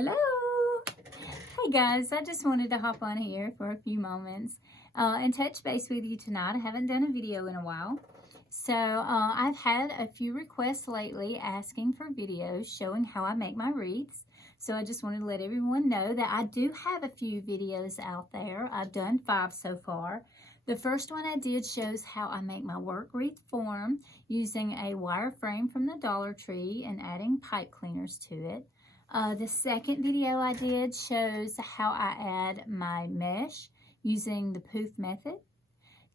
Hello! Hey guys, I just wanted to hop on here for a few moments and touch base with you tonight. I haven't done a video in a while. So I've had a few requests lately asking for videos showing how I make my wreaths. So I just wanted to let everyone know that I do have a few videos out there. I've done 5 so far. The first one I did shows how I make my work wreath form using a wire frame from the Dollar Tree and adding pipe cleaners to it. The second video I did shows how I add my mesh using the poof method.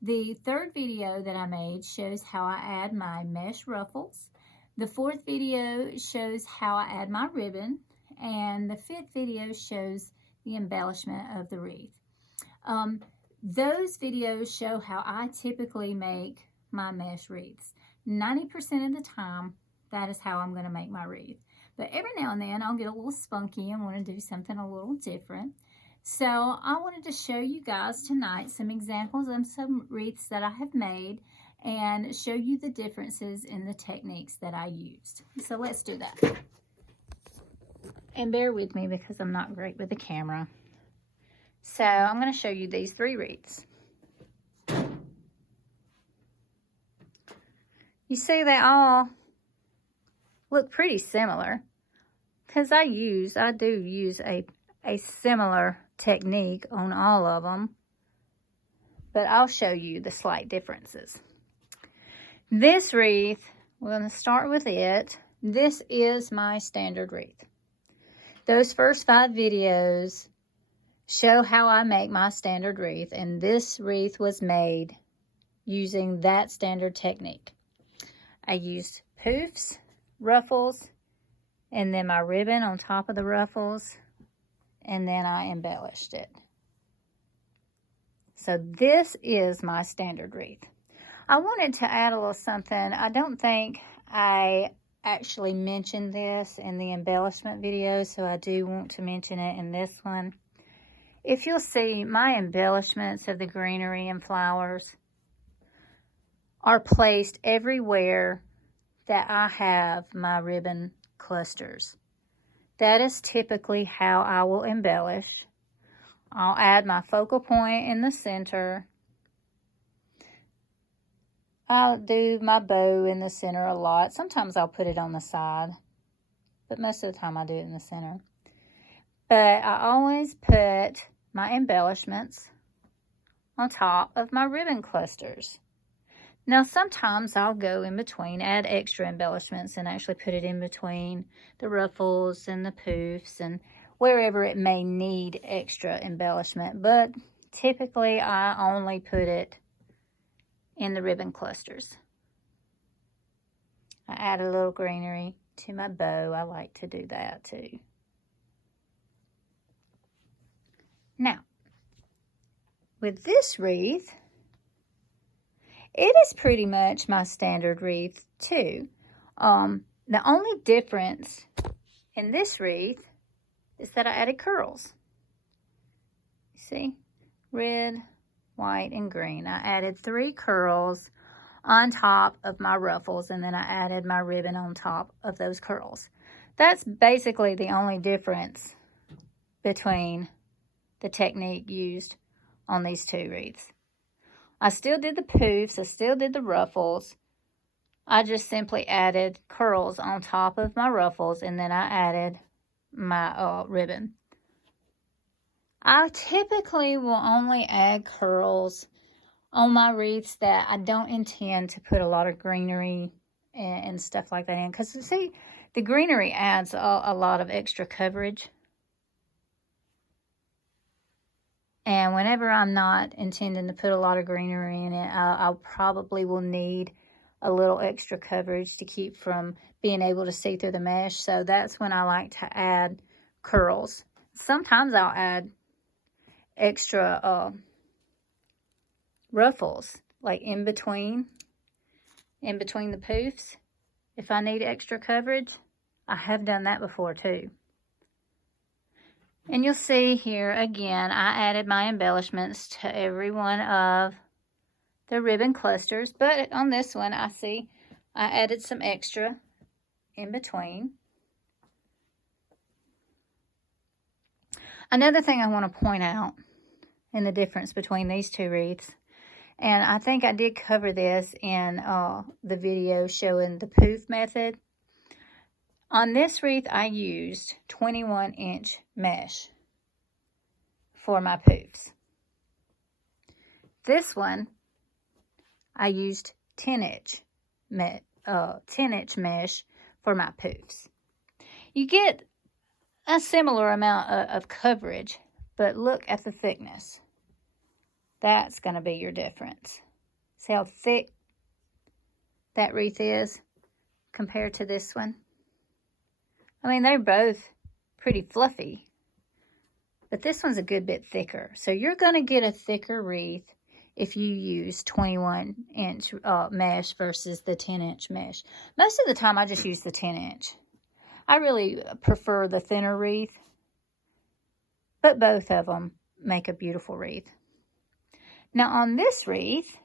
The third video that I made shows how I add my mesh ruffles. The fourth video shows how I add my ribbon. And the fifth video shows the embellishment of the wreath. Those videos show how I typically make my mesh wreaths. 90% of the time, that is how I'm going to make my wreath. But every now and then, I'll get a little spunky and want to do something a little different. So I wanted to show you guys tonight some examples of some wreaths that I have made and show you the differences in the techniques that I used. So let's do that. And bear with me because I'm not great with the camera. So I'm going to show you these 3 wreaths. You see they all look pretty similar because I do use a similar technique on all of them, but I'll show you the slight differences. This wreath, we're going to start with it. This is my standard wreath. Those first 5 videos show how I make my standard wreath, and this wreath was made using that standard technique. I used poofs, ruffles, and then my ribbon on top of the ruffles, and then I embellished it. So this is my standard wreath. I wanted to add a little something. I don't think I actually mentioned this in the embellishment video, so I do want to mention it in this one. If you'll see, my embellishments of the greenery and flowers are placed everywhere that I have my ribbon clusters. That is typically how I will embellish. I'll add my focal point in the center. I'll do my bow in the center a lot. Sometimes I'll put it on the side, but most of the time I do it in the center. But I always put my embellishments on top of my ribbon clusters. Now, sometimes I'll go in between, add extra embellishments and actually put it in between the ruffles and the poofs and wherever it may need extra embellishment. But typically, I only put it in the ribbon clusters. I add a little greenery to my bow. I like to do that too. Now, with this wreath, it is pretty much my standard wreath too. The only difference in this wreath is that I added curls. You see? Red, white, and green. I added 3 curls on top of my ruffles, and then I added my ribbon on top of those curls. That's basically the only difference between the technique used on these 2 wreaths. I still did the poofs, I still did the ruffles. I just simply added curls on top of my ruffles, and then I added my ribbon. I typically will only add curls on my wreaths that I don't intend to put a lot of greenery and stuff like that in. Because, see, the greenery adds a lot of extra coverage. And whenever I'm not intending to put a lot of greenery in it, I probably will need a little extra coverage to keep from being able to see through the mesh. So that's when I like to add curls. Sometimes I'll add extra ruffles, like in between the poofs. If I need extra coverage, I have done that before too. And you'll see here, again, I added my embellishments to every one of the ribbon clusters. But on this one, I see I added some extra in between. Another thing I want to point out in the difference between these two wreaths, and I think I did cover this in the video showing the poof method. On this wreath, I used 21-inch mesh for my poofs. This one, I used 10-inch mesh for my poofs. You get a similar amount of coverage, but look at the thickness. That's going to be your difference. See how thick that wreath is compared to this one? I mean, they're both pretty fluffy, but this one's a good bit thicker. So you're going to get a thicker wreath if you use 21-inch mesh versus the 10-inch mesh. Most of the time, I just use the 10-inch. I really prefer the thinner wreath, but both of them make a beautiful wreath. Now, on this wreath,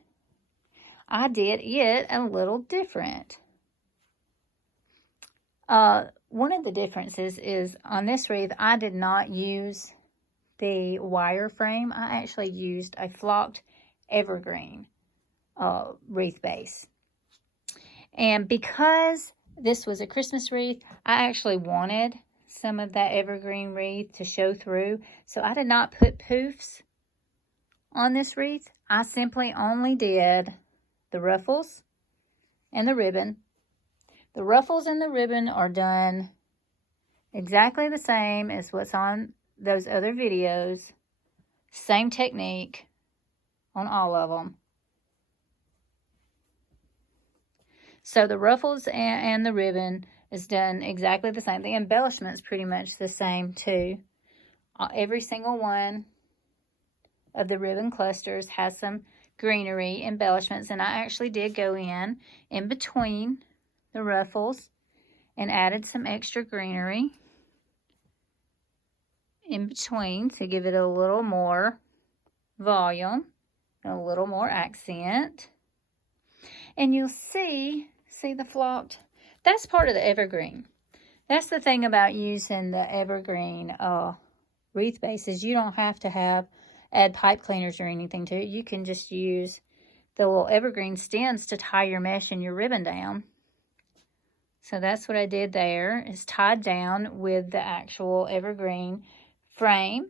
I did it a little different. One of the differences is on this wreath, I did not use the wire frame. I actually used a flocked Evergreen wreath base. And because this was a Christmas wreath, I actually wanted some of that Evergreen wreath to show through. So I did not put poofs on this wreath. I simply only did the ruffles and the ribbon. The ruffles and the ribbon are done exactly the same as what's on those other videos. Same technique on all of them. So the ruffles and the ribbon is done exactly the same. The embellishment's pretty much the same too. Every single one of the ribbon clusters has some greenery embellishments, and I actually did go in between the ruffles and added some extra greenery in between to give it a little more volume and a little more accent. And you'll see the flocked, that's part of the Evergreen. That's the thing about using the Evergreen wreath bases. You don't have to add pipe cleaners or anything to it. You can just use the little Evergreen stems to tie your mesh and your ribbon down. So that's what I did there, is tied down with the actual Evergreen frame.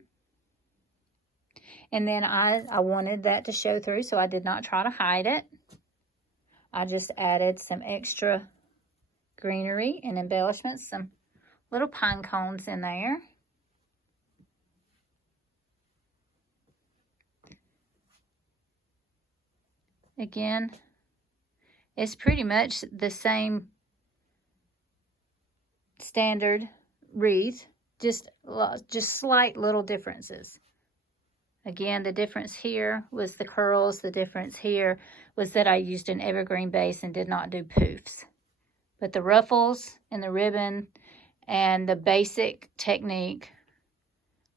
And then I wanted that to show through, so I did not try to hide it. I just added some extra greenery and embellishments, some little pine cones in there. Again, it's pretty much the same standard wreath, just slight little differences. Again, the difference here was the curls. The difference here was that I used an evergreen base and did not do poofs. But the ruffles and the ribbon and the basic technique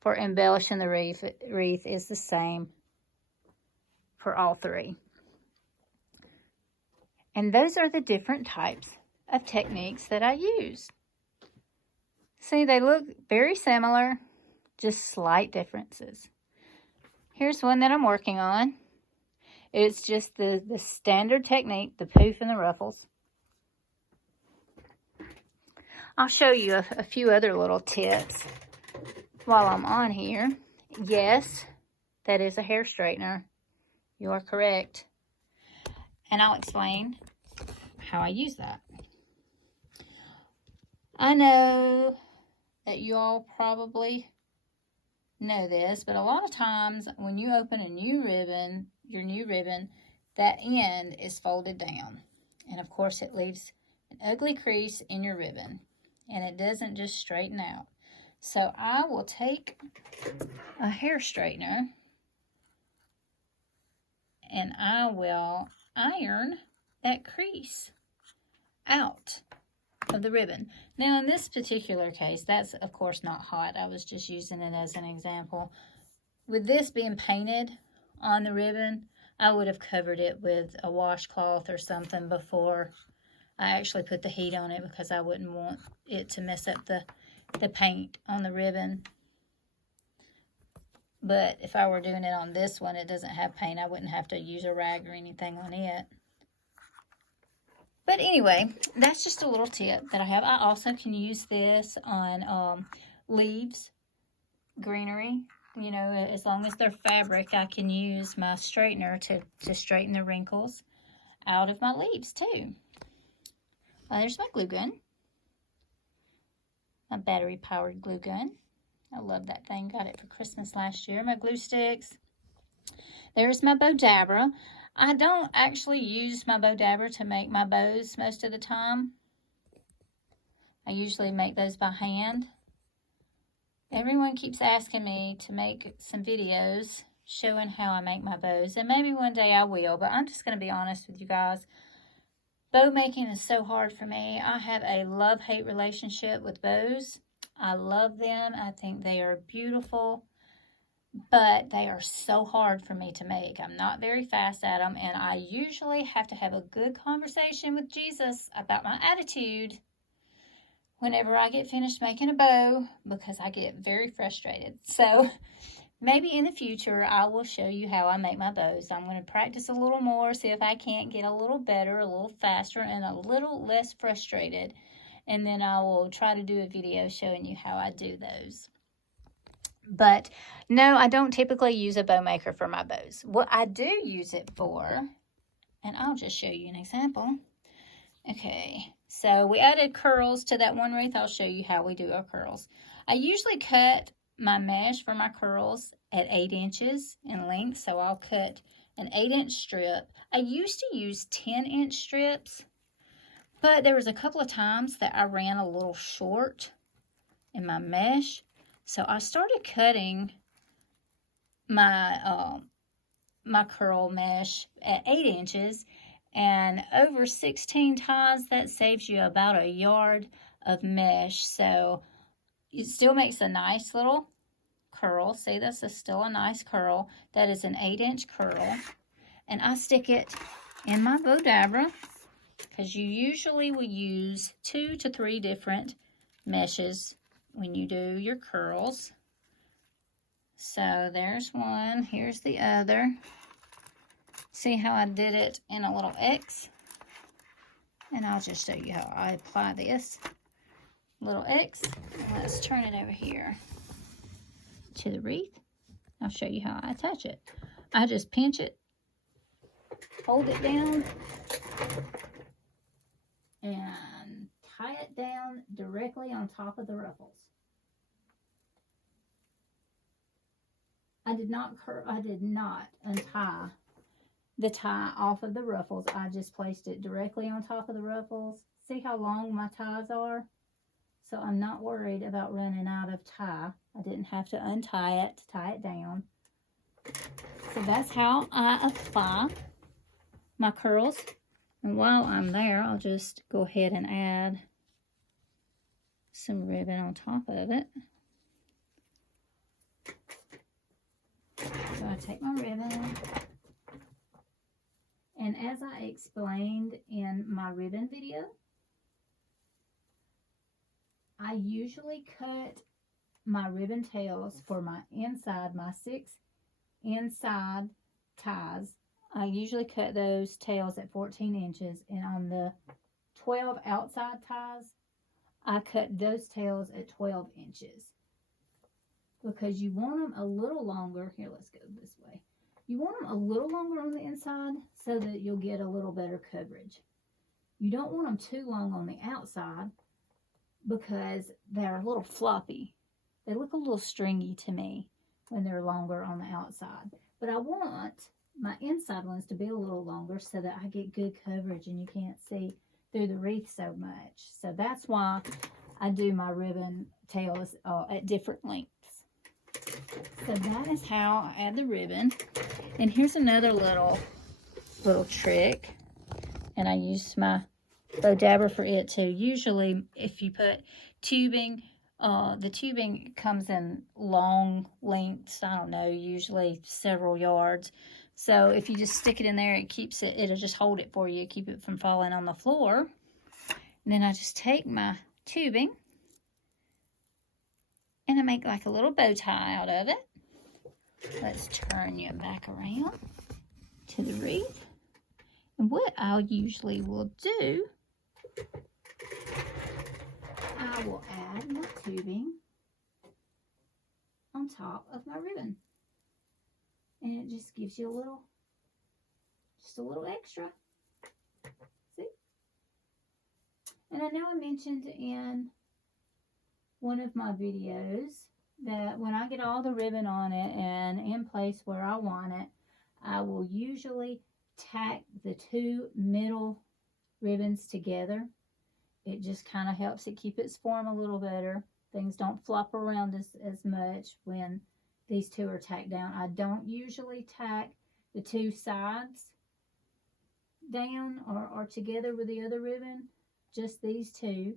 for embellishing the wreath is the same for all three. And those are the different types of techniques that I use. See, they look very similar, just slight differences. Here's one that I'm working on. It's just the standard technique, the poof and the ruffles. I'll show you a few other little tips while I'm on here. Yes, that is a hair straightener. You are correct. And I'll explain how I use that. I know that you all probably know this, but a lot of times when you open a new ribbon, your new ribbon, that end is folded down. And of course it leaves an ugly crease in your ribbon, and it doesn't just straighten out. So I will take a hair straightener and I will iron that crease out of the ribbon. Now in this particular case, that's of course not hot. I was just using it as an example. With this being painted on the ribbon, I would have covered it with a washcloth or something before I actually put the heat on it, because I wouldn't want it to mess up the paint on the ribbon. But if I were doing it on this one, it doesn't have paint. I wouldn't have to use a rag or anything on it. But anyway, that's just a little tip that I have. I also can use this on leaves, greenery. You know, as long as they're fabric, I can use my straightener to straighten the wrinkles out of my leaves too. There's my glue gun. My battery-powered glue gun. I love that thing. Got it for Christmas last year. My glue sticks. There's my bow dabber. I don't actually use my bow dabber to make my bows most of the time. I usually make those by hand. Everyone keeps asking me to make some videos showing how I make my bows, and maybe one day I will, but I'm just going to be honest with you guys. Bow making is so hard for me. I have a love-hate relationship with bows. I love them. I think they are beautiful, but they are so hard for me to make. I'm not very fast at them, and I usually have to have a good conversation with Jesus about my attitude whenever I get finished making a bow, because I get very frustrated. So maybe in the future, I will show you how I make my bows. I'm going to practice a little more, see if I can't get a little better, a little faster, and a little less frustrated. And then I will try to do a video showing you how I do those. But no, I don't typically use a bow maker for my bows. What I do use it for, and I'll just show you an example. Okay, so we added curls to that one wreath. I'll show you how we do our curls. I usually cut my mesh for my curls at 8 inches in length, so I'll cut an 8-inch strip. I used to use 10-inch strips, but there was a couple of times that I ran a little short in my mesh, so I started cutting my my curl mesh at 8 inches, and over 16 ties, that saves you about a yard of mesh. So it still makes a nice little curl. See, this is still a nice curl. That is an 8-inch curl. And I stick it in my bow dabber, because you usually will use 2 to 3 different meshes when you do your curls. So there's one. Here's the other. See how I did it in a little X? And I'll just show you how I apply this little X. Let's turn it over here to the wreath. I'll show you how I attach it. I just pinch it, hold it down, and tie it down directly on top of the ruffles. I did not untie the tie off of the ruffles. I just placed it directly on top of the ruffles. See how long my ties are? So I'm not worried about running out of tie. I didn't have to untie it to tie it down. So that's how I apply my curls. And while I'm there, I'll just go ahead and add some ribbon on top of it. So I take my ribbon, and as I explained in my ribbon video, I usually cut my ribbon tails for my 6 inside ties. I usually cut those tails at 14 inches, and on the 12 outside ties, I cut those tails at 12 inches. Because you want them a little longer. Here, let's go this way. You want them a little longer on the inside so that you'll get a little better coverage. You don't want them too long on the outside because they're a little floppy. They look a little stringy to me when they're longer on the outside. But I want my inside ones to be a little longer so that I get good coverage and you can't see through the wreath so much. So that's why I do my ribbon tails at different lengths. So that is how I add the ribbon. And here's another little trick. And I use my bow dabber for it too. Usually if you put tubing, the tubing comes in long lengths. I don't know, usually several yards. So if you just stick it in there, it'll just hold it for you, keep it from falling on the floor. And then I just take my tubing and I make like a little bow tie out of it. let's turn you back around to the wreath. And what I usually will do, I will add my tubing on top of my ribbon. And it just gives you just a little extra. See? And I know I mentioned in one of my videos that when I get all the ribbon on it and in place where I want it, I will usually tack the two middle ribbons together. It just kind of helps it keep its form a little better. Things don't flop around as much when these two are tacked down. I don't usually tack the two sides down or together with the other ribbon, just these two,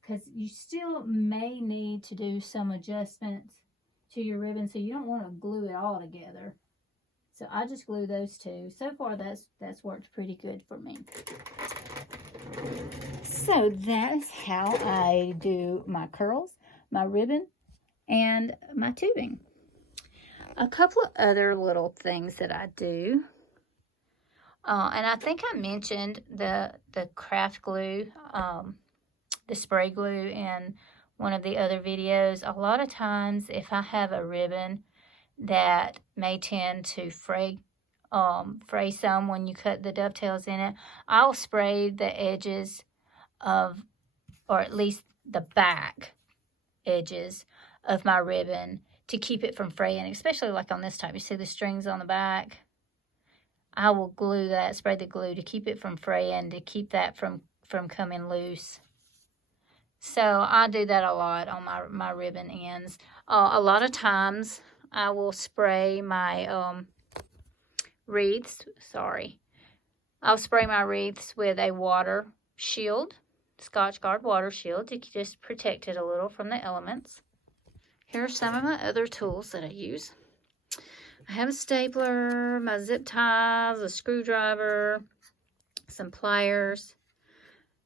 because you still may need to do some adjustments to your ribbon, so you don't want to glue it all together. So I just glue those two. So far that's worked pretty good for me. So that's how I do my curls, my ribbon, and my tubing. A couple of other little things that I do, and I think I mentioned the craft glue, the spray glue in one of the other videos. A lot of times if I have a ribbon that may tend to fray some when you cut the dovetails in it, I'll spray the edges of, or at least the back edges of my ribbon to keep it from fraying, especially like on this type. You see the strings on the back? I will glue that, spray the glue to keep it from fraying, to keep that from coming loose. So I do that a lot on my ribbon ends. A lot of times I will spray my wreaths, I'll spray my wreaths with a water shield, Scotch Guard water shield, to just protect it a little from the elements. Here are some of my other tools that I use. I have a stapler, my zip ties, a screwdriver, some pliers,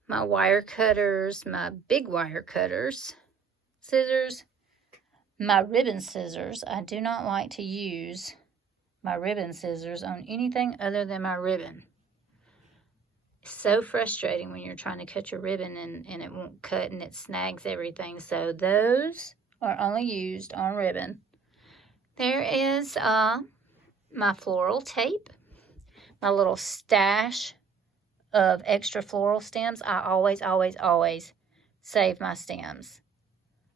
my wire cutters, my big wire cutters, scissors, my ribbon scissors. I do not like to use my ribbon scissors on anything other than my ribbon. It's so frustrating when you're trying to cut your ribbon and it won't cut and it snags everything. So those are only used on ribbon. There is my floral tape, my little stash of extra floral stems. I always, always, always save my stems.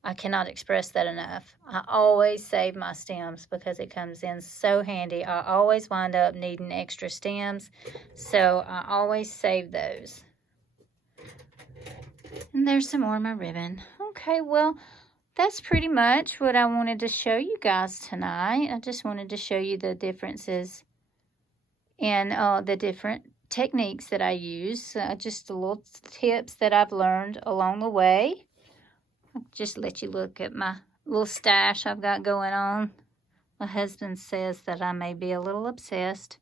I cannot express that enough. I always save my stems because it comes in so handy. I always wind up needing extra stems, so I always save those. And there's some more of my ribbon. Okay, well, that's pretty much what I wanted to show you guys tonight. I just wanted to show you the differences in the different techniques that I use. Just the little tips that I've learned along the way. I'll just let you look at my little stash I've got going on. My husband says that I may be a little obsessed.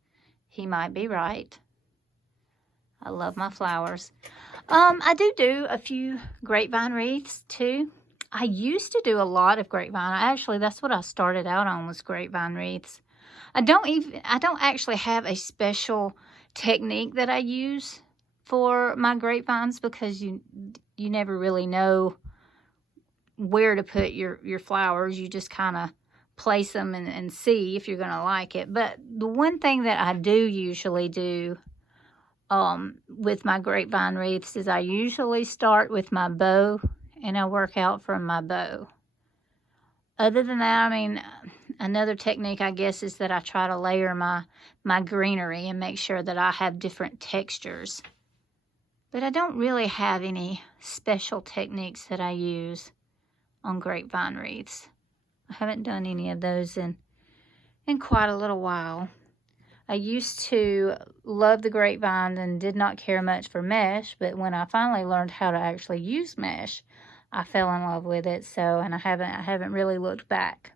He might be right. I love my flowers. I do a few grapevine wreaths too. I used to do a lot of grapevine. Actually, that's what I started out on, was grapevine wreaths. I don't actually have a special technique that I use for my grapevines, because you never really know where to put your flowers. You just kind of place them and see if you're going to like it. But the one thing that I do usually do with my grapevine wreaths is I usually start with my bow and I work out from my bow. Other than that, I mean, another technique, I guess, is that I try to layer my greenery and make sure that I have different textures. But I don't really have any special techniques that I use on grapevine wreaths. I haven't done any of those in quite a little while. I used to love the grapevine and did not care much for mesh, but when I finally learned how to actually use mesh, I fell in love with it. And I haven't really looked back.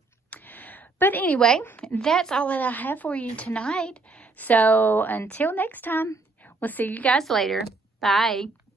But anyway, that's all that I have for you tonight. So until next time, we'll see you guys later. Bye.